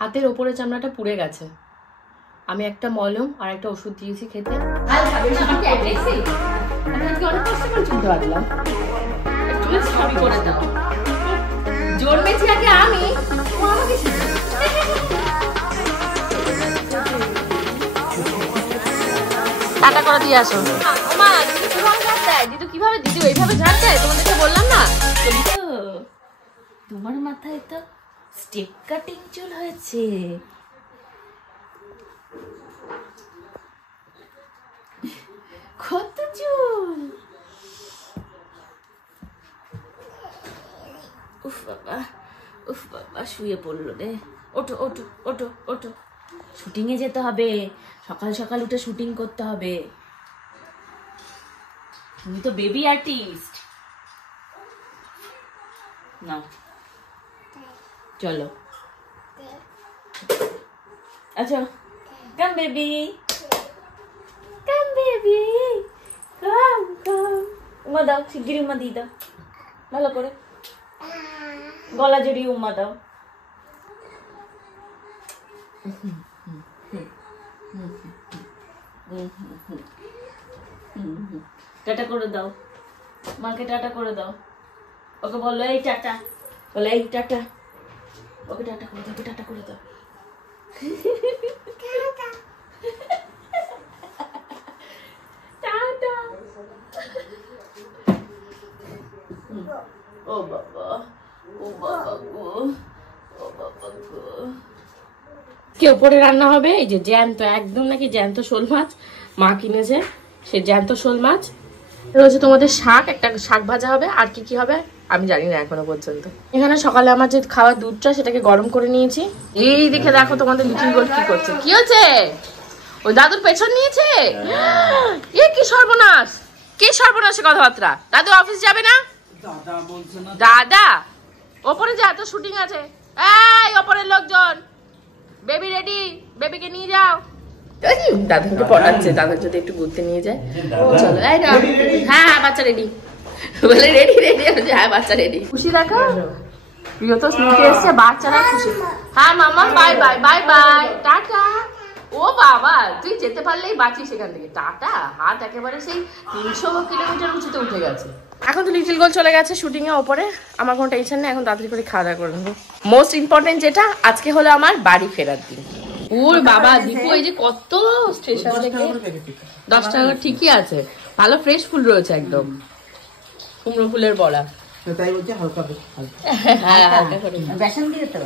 হাতের ওপরে চামড়াটা পুড়ে গেছে। আমি একটা মলম আর একটা ওষুধ দিয়েছি খেতে। জন্মেছি আগে আমি, টাটা করে দিয়ে আসো। মা দিদি কিভাবে ঝাড় দেয়? দিদি কিভাবে, দিদি ওইভাবে ঝাড় দেয়? তোমাদেরকে বললাম না? তোমার মাথায় তো স্টেপ কাটিং চুল হয়েছে। কত চুল! উফ বাবা, উফ বাবা, শুয়ে পড়লো রে। ওঠো ওঠো ওঠো ওঠো, শুটিং এ যেতে হবে, সকাল সকাল উঠে শুটিং করতে হবে। তুমি তো বেবি আর্টিস্ট। না চলো, আচ্ছা কাম বেবি, কাম বেবি, কাম কাম। উমা দাও, শিগগিরি উমা দিয়ে দাও, ভালো করে গলা জড়িয়ে উমা দাও। টাটা করে দাও, মাকে টাটা করে দাও। ওকে বলো এই টাটা, বলো এই টাটা, ওকে টাটা করে দাও, ওকে টাটা করে দাও। টাটা। ও বাবা, ও বাবা গো, ও বাবা গো। কে উপরে রান্না হবে এই যে জ্যান্ত, একদম নাকি জ্যান্ত শোল মাছ মা কিনেছে, সে জ্যান্ত শোল মাছ রয়েছে। তোমাদের শাক, একটা শাক ভাজা হবে, আর কি কি হবে আমি জানি না এখনো পর্যন্ত। এখানে সকালে আমার যে খাওয়ার দুধটা সেটাকে গরম করে নিয়েছি। এই দেখে দেখো তোমাদের লিটিল গোল্ড কি করছে। কি হচ্ছে? ওই দাদুর পেছন নিয়েছে। এ কি সর্বনাশ, কি সর্বনাশে কথাবার্তা। দাদু অফিস যাবে না? দাদা ওপরে যা, তো শুটিং আছে। এই ওপরের লোকজন, বেবি রেডি, বেবিকে নিয়ে যাও। দাদুকে পড়াচ্ছে, দাদুর যদি একটু ঘুরতে নিয়ে যায়। চলো এই না, হ্যাঁ হ্যাঁ বাচ্চা রেডি, বলে রেডি রেডি, হ্যাঁ বাচ্চা রেডি। খুশি দেখো, প্রিয় তো নিতে এসছে, বাচ্চারা খুশি। হ্যাঁ মামা বাই বাই, বাই বাই, টাটা। ও বাবা, তুই যেতে পারলেই বাঁচিস সেখান থেকে। টাটা, হাত একেবারে সেই 300 কিলোমিটার উঁচুতে উঠে গেছে। এখন তো লিটিল গোল চলে গেছে শুটিং এ ওপরে, আমার কোনো টেনশন নেই। এখন তাড়াতাড়ি করে খাওয়া দাওয়া করে নেবো। মোস্ট ইম্পর্টেন্ট যেটা, আজকে হলো আমার বাড়ি ফেরার দিন। ওর বাবা দীপু, এই যে কত স্টেশন থেকে 10 টাকা ঠিকই আছে, ভালো ফ্রেশ ফুল রয়েছে একদম, কুমড়ো ফুলের বড়া। তাই বলছে হালকা বেসন দিয়ে তো,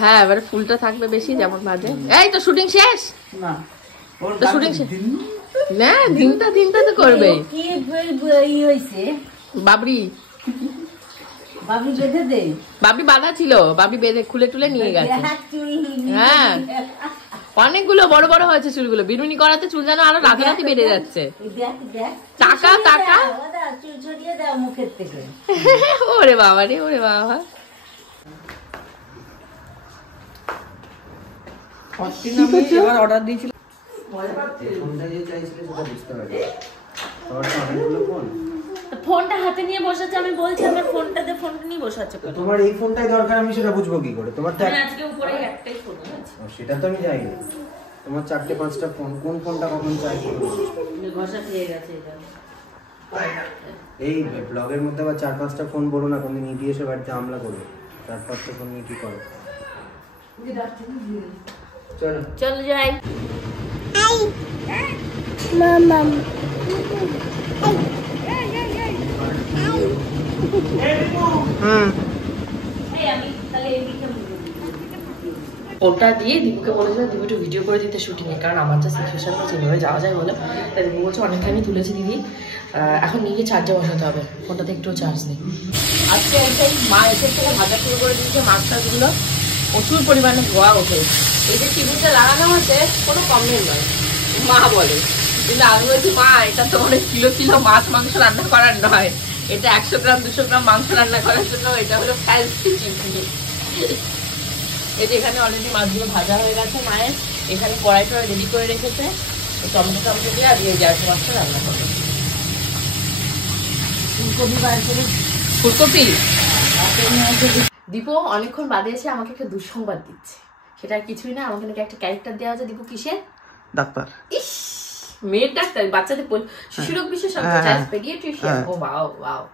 হ্যাঁ এবারে ফুলটা থাকবে বেশি, যেমন ভাজে। এই তো শুটিং শেষ না, তো শুটিং শেষ না, দিনটা তো করবে। কি হয়েছে বাবরি, বাবি বেঁধে দে, বাবি বাঁধা ছিল, বাবি বেঁধে খুলে টুলে নিয়ে গেছে। হ্যাঁ অনেকগুলো বড় বড় হয়েছে চুলগুলো, বিনুনি করাতে চুল যেন আরো রাতারাতি বেড়ে যাচ্ছে। টাকা টাকা, চুল ছড়িয়ে দাও মুখের থেকে। ওরে বাবা রে, ওরে বাবা। অর্ডার দিয়েছিল, ফোনটা হাতে নিয়ে বসাচ্ছে, আমি বলছি আমার ফোনটাতে, ফোনটা নিয়ে বসাচ্ছে। তোমার এই ফোনটাই দরকার, আমি সেটা বুঝবো কি করে? তোমার আজকে উপরে একটাই ফোন আছে, সেটা তো আমি জানি। তোমার 4-5টা ফোন, কোন ফোনটা কখন চাই ঘষা খেয়ে গেছে এটা। এই ব্লগের মধ্যে আবার 4-5টা ফোন বলো না, কোনদিন নিয়ে এসে বাড়িতে হামলা করবে। 4-5টা ফোন নিয়ে কি করো? চলো চলো যাই। মামাম ফোনটা দিয়ে দীপুকে বলেছিল দীপু একটু ভিডিও করে দিতে শুটিং এ, কারণ আমার যা সিচুয়েশন হচ্ছে যেভাবে যাওয়া যায় বলো। তাই দীপু বলছে অনেকখানি তুলেছি দিদি, এখন নিয়ে গিয়ে চার্জে বসাতে হবে, ফোনটাতে একটু চার্জ নেই। আজকে একটাই মা এসে থেকে ভাজা শুরু করে দিয়েছে মাছ টাছগুলো, প্রচুর পরিমাণে ধোয়া ওঠে। এই যে টিভিতে লাগানো হচ্ছে কোনো কমপ্লেন নয় মা বলে, কিন্তু আমি বলছি মা এটা তো অনেক কিলো কিলো মাছ মাংস রান্না করার নয়, এটা 100 গ্রাম 200 গ্রাম মাংস রান্না করার জন্য, এটা হলো ফ্যান্সি চিংড়ি। এই যে এখানে অলরেডি মাছগুলো ভাজা হয়ে গেছে মায়ের, এখানে কড়াইটা রেডি করে রেখেছে, টমেটো টমেটো দিয়ে আর দিয়ে গ্যাস মাছটা রান্না করবে। ফুলকপি বার করে, ফুলকপি দীপু অনেকক্ষণ বাদে এসে আমাকে একটা দুঃসংবাদ দিচ্ছে। সেটা আর কিছুই না, আমাকে নাকি একটা ক্যারেক্টার দেওয়া আছে। দীপু কিসের ডাক্তার? ইস, মেয়ের ডাক্তার, বাচ্চাদের শিশুরোগ বিশেষজ্ঞ, পেডিয়াট্রিশিয়ান। ও ওয়াও ওয়াও।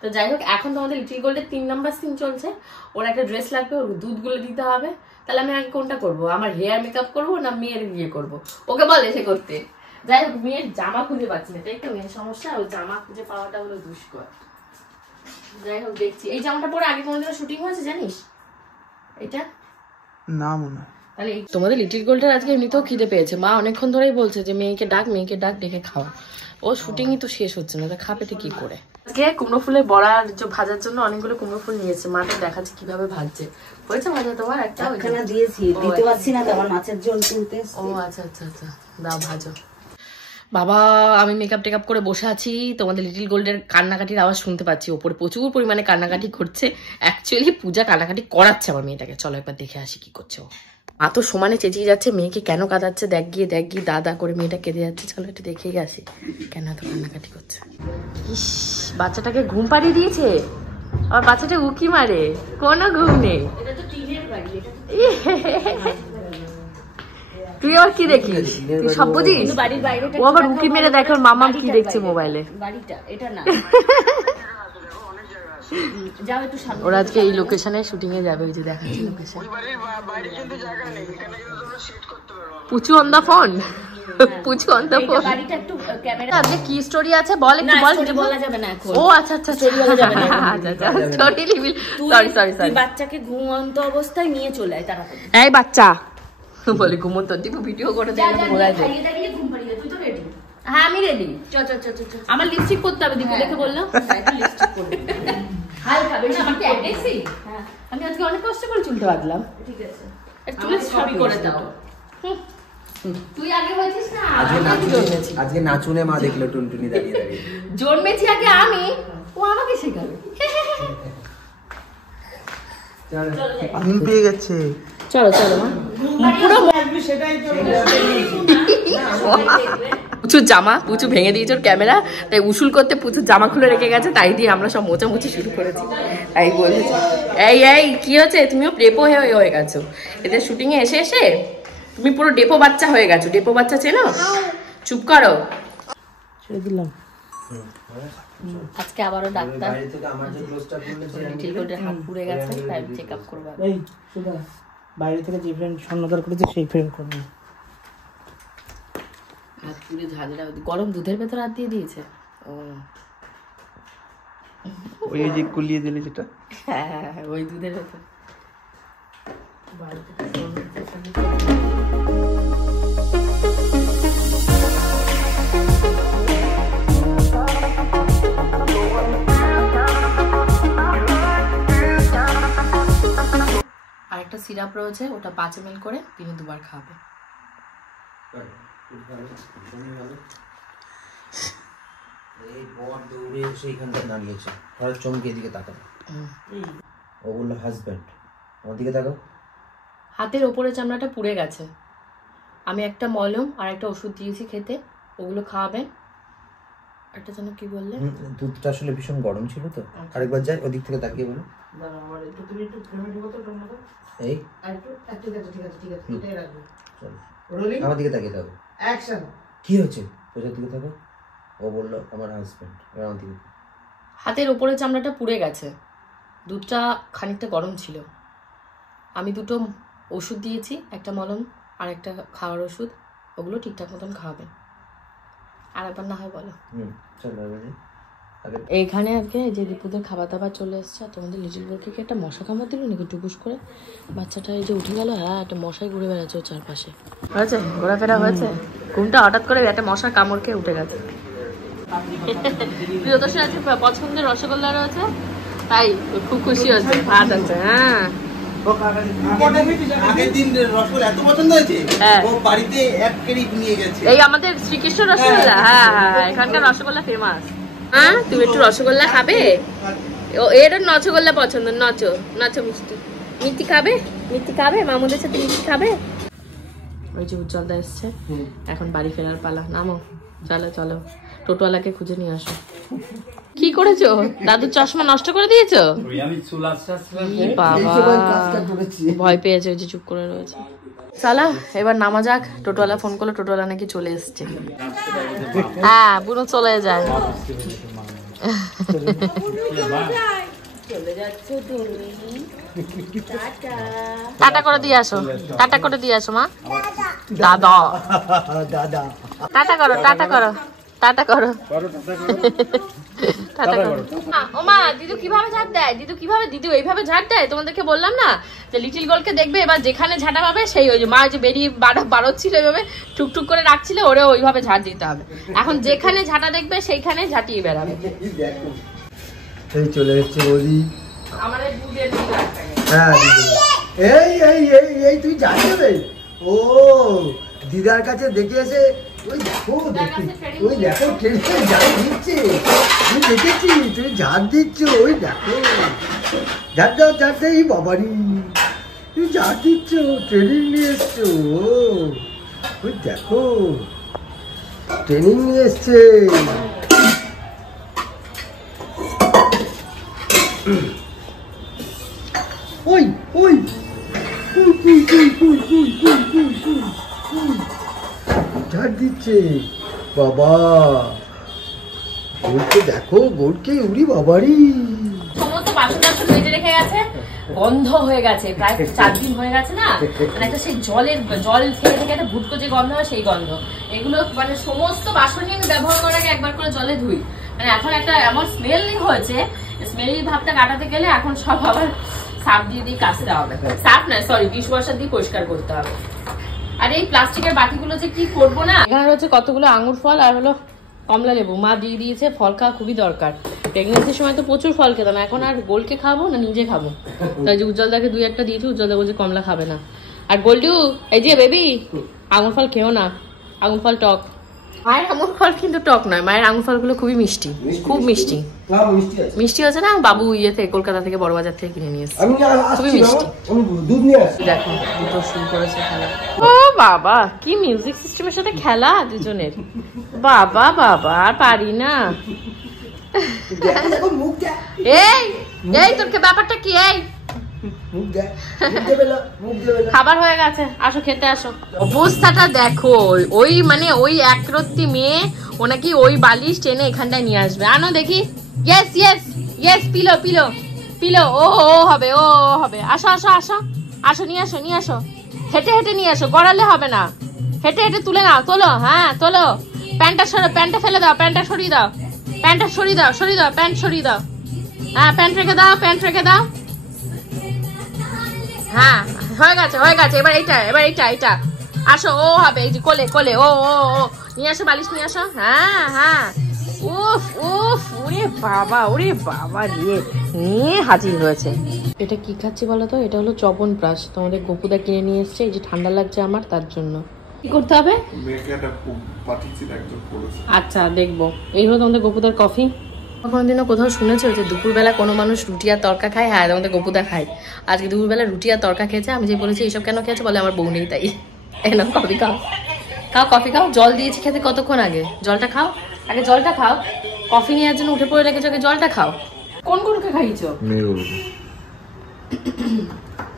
তো যাই হোক, এখন তোমাদের লিটল গোল্ডের 3 নাম্বার সিন চলছে। ওর একটা ড্রেস লাগবে, ওর দুধগুলো দিতে হবে। তাহলে আমি আগে কোনটা করবো, আমার হেয়ার মেকআপ করবো না মেয়ের বিয়ে করবো? ওকে বল এসে করতে। যাই হোক, মেয়ের জামা খুঁজে পাচ্ছি না, তাই একটা মেয়ের সমস্যা। ওই জামা খুঁজে পাওয়াটা হলো দুষ্কর। যাই হোক, দেখছি। এই জামাটা পরে আগে কোনোদিনও শুটিং হয়েছে জানিস? এটা না মনে হয়। তাহলে তোমাদের লিটল গোল্ডের আজকে এমনিতেও খিদে পেয়েছে। মা অনেকক্ষণ ধরেই বলছে যে মেয়েকে ডাক ডেকে খাওয়া। ও শুটিংই তো শেষ হচ্ছে না, তা খাবেটা কি করে? আজকে কুমড়ো ফুলের বড়ার ভাজার জন্য অনেকগুলো কুমড়ো ফুল নিয়েছে। মাটা দেখাচ্ছে কিভাবে ভাজছে। হয়েছে ভাজা তোমার? একখানা দিয়েছি, দিতে পারছি না তো, আমার মাছের ঝোল তুলতে। ও আচ্ছা আচ্ছা আচ্ছা, দাও ভাজো। বাবা, আমি মেকআপ টেকআপ করে বসে আছি। তোমাদের লিটল গোল্ডের কান্নাকাটির আওয়াজ শুনতে পাচ্ছি। ওপরে প্রচুর পরিমাণে কান্নাকাটি করছে। অ্যাকচুয়ালি পূজা কান্নাকাটি করাচ্ছে আমার মেয়েটাকে। চলো একবার দেখে আসি কি করছে ও। মা তো সমানে চেঁচিয়ে যাচ্ছে, মেয়েকে কেন কাঁদাচ্ছে, দেখ গিয়ে দাদা করে মেয়েটা কেঁদে যাচ্ছে। চলো একটু দেখেই আসি কেন এত কান্নাকাটি করছে। ইস, বাচ্চাটাকে ঘুম পাড়িয়ে দিয়েছে। আর বাচ্চাটা উকি মারে, কোনো ঘুম নেই। তুই আবার কি দেখিস? তুই সব বুঝিস? ও আবার উকি মেরে দেখো মামাম কি দেখছে মোবাইলে। বাড়িটা এটা না। ওরা আজকে এই লোকেশনে শুটিং এ যাবে। ওই যে দেখাচ্ছি লোকেশন। পুচু অন দা ফোন, পুচু অন দা ফোন। বাড়িটা একটু ক্যামেরা। আজকে কি স্টোরি আছে বল, একটু বল। বলা যাবে না এখন। ও আচ্ছা আচ্ছা, স্টোরি বলা যাবে না। আচ্ছা আচ্ছা, স্টোরি লিভিল। সরি তুই বাচ্চাকে ঘুমন্ত অবস্থায় নিয়ে চলে আয় তাড়াতাড়ি। এই বাচ্চা বলে ঘুমন্ত, দীপু ভিডিও করে দেয় না, বলা যায়। ঘুম পাড়িয়ে তুই তো রেডি? হ্যাঁ আমি রেডি। চ আমার লিপস্টিক করতে হবে, দীপু দেখে বললো। লিপস্টিক করবি হালকা, বেশি আমার কি অ্যাগ্রেসিভ? হ্যাঁ, আমি আজকে অনেক কষ্ট করে চুলটা বাঁধলাম। ঠিক আছে। চুলে সবই করে দাও। তুই আগে বলছিস না আজকে নাচুনে মা দেখলো টুনটুনি দাঁড়িয়ে দাঁড়িয়ে। জন্মেছি আগে আমি, ও আমাকে শেখাবে। ঘুম পেয়ে গেছে। চলো চলো মা, পুরো পুচুর জামা, পুচু ভেঙে দিয়েছে ওর ক্যামেরা, তাই উসুল করতে পুচুর জামা খুলে রেখে গেছে। তাই দিয়ে আমরা সব মোচামুচি শুরু করেছি। তাই বলেছে এই কি হচ্ছে, তুমিও ডেপো হয়ে গেছো। এদের শুটিং এ এসে এসে তুমি পুরো ডেপো বাচ্চা হয়ে গেছো। ডেপো বাচ্চা চেনো? চুপ করো। ছেড়ে দিলাম। আজকে আবারও ডাক্তার বাইরে থেকে আমার যে ক্লোজটা করলে লিটল গোল্ডের হাত পুড়ে গেছে, তাই চেক আপ করবো। এই সুধা, বাইরে থেকে যে ফ্রেন্ড স্বর্ণদার করেছে সেই ফ্রেন্ড করবো। হাত পুড়ে ঝাঁঝরা, গরম দুধের ভেতর হাত দিয়ে দিয়েছে। ও ওই যে কুলিয়ে দিলে যেটা, হ্যাঁ ওই দুধের ভেতর। আরেকটা সিরাপ রয়েছে, ওটা 5 ml করে দিনে 2 বার খাবে। এই বর দৌড়ে এসে এখানটা দাঁড়িয়েছে, হঠাৎ চমকে এদিকে তাকালো। ও বললো হাজব্যান্ড, আমার দিকে তাকাও। হাতের ওপরে চামড়াটা পুড়ে গেছে। আমি একটা মলম আর একটা ওষুধ দিয়েছি খেতে, ওগুলো খাওয়াবেন। একটা যেন কি বললে, দুধটা আসলে ভীষণ গরম ছিল তো। আরেকবার যাই, ওদিক থেকে তাকিয়ে বলো। এই আমার দিকে তাকিয়ে দাও। কি হয়েছে? ওটার দিকে তাকাও। ও বললো আমার হাজব্যান্ড, আমার দিকে। হাতের ওপরে চামড়াটা পুড়ে গেছে, দুধটা খানিকটা গরম ছিল। আমি 2টো ওষুধ দিয়েছি, একটা মলম আর একটা খাওয়ার ওষুধ, ওগুলো ঠিকঠাক মতন খাওয়াবেন। আর একবার না হয় বলো। চলো এইখানে আজকে যে দীপুদের খাবার দাবার চলে এসছে। তোমাদের লিটল গোল্ডকে কি একটা মশা কামড় দিল নাকি টুকুস করে? বাচ্চাটা এই যে উঠে গেল। হ্যাঁ, একটা মশাই ঘুরে বেড়াচ্ছে ওর চারপাশে। হয়েছে ঘোরাফেরা হয়েছে, ঘুমটা হঠাৎ করে একটা মশার কামড় খেয়ে উঠে গেছে। প্রিয়দর্শন আজকে পছন্দের রসগোল্লা রয়েছে, তাই খুব খুশি হচ্ছে। ভাত আছে। হ্যাঁ, এই আমাদের শ্রীকৃষ্ণ রসগোল্লা। হ্যাঁ হ্যাঁ, এখানকার রসগোল্লা ফেমাস। হ্যাঁ, তুমি একটু রসগোল্লা খাবে? এর রসগোল্লা পছন্দ। নচো নচো মিষ্টি, মিষ্টি খাবে? মিষ্টি খাবে? মামুদের সাথে মিষ্টি খাবে? ওই যে উজ্জ্বলদা এসছে, এখন বাড়ি ফেরার পালা। নামো, চলো চলো। টোটোওয়ালাকে খুঁজে নিয়ে আসো। কি করেছো? দাদুর চশমা নষ্ট করে দিয়েছো? বাবা ভয় পেয়েছে, ওই যে চুপ করে রয়েছে। সালা এবার নামা যাক। টোটোওয়ালা ফোন করলো, টোটোওয়ালা নাকি চলে এসছে। হ্যাঁ বুনো চলে যায়। টাটা করে দিয়ে আসো, টাটা করে দিয়ে আসো মা। দাদা দাদা টাটা করো, টাটা করো, টাটা করো, টাটা করো। ও মা, দিদু কিভাবে ঝাড় দেয়? দিদু কিভাবে, দিদু এইভাবে ঝাড় দেয়। তোমাদেরকে বললাম না যে লিটিল গোলকে দেখবে, এবার যেখানে ঝাঁটা পাবে সেই ওই যে মা যে বেরিয়ে বাড়াচ্ছিল এইভাবে টুকটুক করে রাখছিল, ওরে ওইভাবে ঝাড় দিতে হবে। এখন যেখানে ঝাঁটা দেখবে সেইখানে ঝাঁটিয়ে বেড়াবে। এই চলে এসছে বৌদি। আমাদের দুধের দুধ রাখবে। হ্যাঁ এই এই এই এই তুই জানি রে। ও দিদার কাছে দেখে এসে ওই দেখো ওই দেখো ট্রেনে ঝাড় দিচ্ছে। তুই দেখেছি তুই ঝাড় দিচ্ছ, ওই দেখো ঝাড় দাও ঝাড় দাও। এই বাবারি তুই ঝাড় দিচ্ছ, ট্রেনিং নিয়ে এসছো। ওই দেখো ট্রেনিং নিয়ে এসছে। ওই ওই ঝাড় দিচ্ছে বাবা। গোলকে দেখো, গোলকে উড়ি বাবারি। সমস্ত বাসন টাসন মেজে রেখে গেছে, গন্ধ হয়ে গেছে, প্রায় 4 দিন হয়ে গেছে না। মানে একটা সেই জল খেয়ে থেকে একটা ভুটকো যে গন্ধ হয় সেই গন্ধ। এগুলো মানে সমস্ত বাসনই আমি ব্যবহার করার আগে একবার করে জলে ধুই। মানে এখন একটা এমন স্মেল হয়েছে, স্মেলি ভাবটা কাটাতে গেলে এখন সব আবার সার্ফ দিয়ে কাচতে হবে। সার্ফ না, সরি, ডিশওয়াশার দিয়ে পরিষ্কার করতে হবে। আর এই প্লাস্টিকের বাটিগুলো যে কি করবো না। এখানে রয়েছে কতগুলো আঙুর ফল আর হলো কমলা লেবু। মা দিয়ে দিয়েছে, ফল খাওয়া খুবই দরকার। প্রেগনেন্সির সময় তো প্রচুর ফল খেতাম, এখন আর গোলকে খাবো না নিজে খাবো। তাই যে উজ্জ্বলদাকে 2-1টা দিয়েছি, উজ্জ্বলদা বলছে কমলা খাবে না। আর গোল্ডু এই যে বেবি, আঙুর ফল খেও না, আঙুর ফল টক। মায়ের আঙুর ফল কিন্তু টক নয়, মায়ের আঙুর ফলগুলো খুবই মিষ্টি, খুব মিষ্টি। মিষ্টি আছে না, বাবু ইয়েতে কলকাতা থেকে বড় বাজার থেকে কিনে নিয়ে এসেছে, খুবই মিষ্টি। দেখো দুটো শুরু করেছে খেলা। ও বাবা, কি মিউজিক সিস্টেমের সাথে খেলা দুজনের। বাবা বাবা, আর পারি না। এই এই তোর ব্যাপারটা কি? এই খাবার হয়ে গেছে, আসো খেতে আসো। অবস্থাটা দেখো, ওই মানে ওই একরত্তি মেয়ে, ও নাকি ওই বালিশ টেনে এখানটায় নিয়ে আসবে। আনো দেখি। Yes yes yes, pillow pillow pillow. ও ও হবে, ও হবে। আসো আসো আসো আসো, নিয়ে আসো নিয়ে আসো। হেঁটে হেঁটে নিয়ে আসো, গড়ালে হবে না। হেঁটে হেঁটে তুলে নাও, তোলো। হ্যাঁ তোলো। প্যান্টটা সরো, প্যান্টটা ফেলে দাও, প্যান্টটা সরিয়ে দাও, প্যান্টটা সরিয়ে দাও, সরিয়ে দাও, প্যান্ট সরিয়ে দাও। হ্যাঁ প্যান্ট রেখে দাও, প্যান্ট রেখে দাও। হ্যাঁ হয়ে গেছে হয়ে গেছে। এবার এইটা, এবার এইটা এইটা। আসো, ও হবে, এই যে কোলে কোলে। ও ও ও নিয়ে আসো, বালিশ নিয়ে আসো। হ্যাঁ হ্যাঁ। উফ উফ, ওরে বাবা, ওরে বাবা রে, নিয়ে হাজির হয়েছে। এটা কি খাচ্ছি বলো তো? এটা হলো চবনপ্রাশ, তোমাদের গোপুদা কিনে নিয়ে এসছে। এই যে ঠান্ডা লাগছে আমার, তার জন্য। কি করতে হবে? আচ্ছা দেখবো। এই হলো তোমাদের গোপুদার কফি। কোনোদিনও কোথাও শুনেছো যে দুপুরবেলা কোনো মানুষ রুটি আর তরকা খায়? হ্যাঁ, তোমাদের গোপুদা খায়। আজকে দুপুরবেলা রুটি আর তরকা খেয়েছে। আমি যে বলেছি এইসব কেন খেয়েছে, বলে আমার বউ নেই তাই। এই নাও কফি খাও, খাও কফি খাও। জল দিয়েছি খেতে কতক্ষণ আগে, জলটা খাও আগে, জলটা খাও। কফি নেওয়ার জন্য উঠে পড়ে লেগেছো, আগে জলটা খাও। কোন গরুকে খাইয়েছো?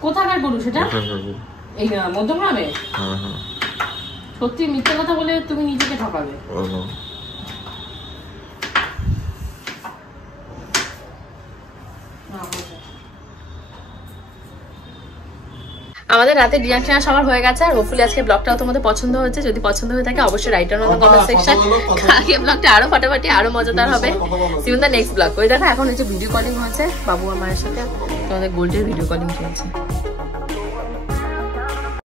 কোথাকার গরু সেটা? এই মধ্যমগ্রামে? সত্যি মিথ্যে কথা বলে তুমি নিজেকে ঠকাবে। আমাদের রাতে ডিনার টিনার সবার হয়ে গেছে। আর হোপফুলি আজকে ব্লগটাও তোমাদের পছন্দ হয়েছে। যদি পছন্দ হয়ে থাকে অবশ্যই রাইট ডাউন কমেন্ট সেকশন। আজকে ব্লগটা আরো ফাটাফাটি, আরো মজাদার হবে। See you in the next blog. ওই দেখো এখন এই যে ভিডিও কলিং হয়েছে বাবু আর মায়ের সাথে, তোমাদের গোল্ডের ভিডিও কলিং চলছে।